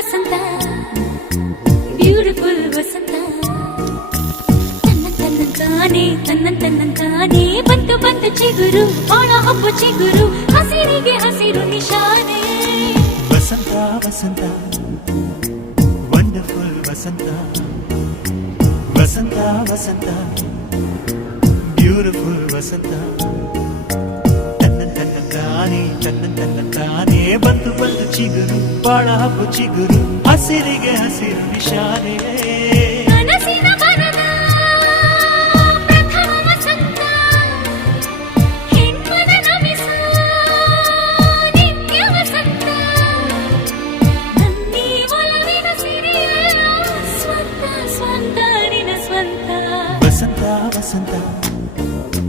ವಸಂತ beautiful ವಸಂತ ತನ್ನಂತಾನೆ ಬಂತು ಬಂತು ಚಿಗುರು ಬಾಳ ಹಬ್ಬ ಚಿಗುರು ಹಸಿರಿಗೆ ಹಸಿರು ನಿಶಾನೆ ವಸಂತ ವಸಂತ ವಂಡರ್ಫುಲ್ ವಸಂತ ವಸಂತ ವಸಂತ ಬ್ಯೂಟಿಫುಲ್ ವಸಂತ ತನ್ನಂತಾನೆ ಬಂತು ಬಂತು ಚಿಗುರು ಬಾಳ ಹಬ್ಬ ಚಿಗುರು ಹಸಿರಿಗೆ ಹಸಿರು ನಿಶಾನೆ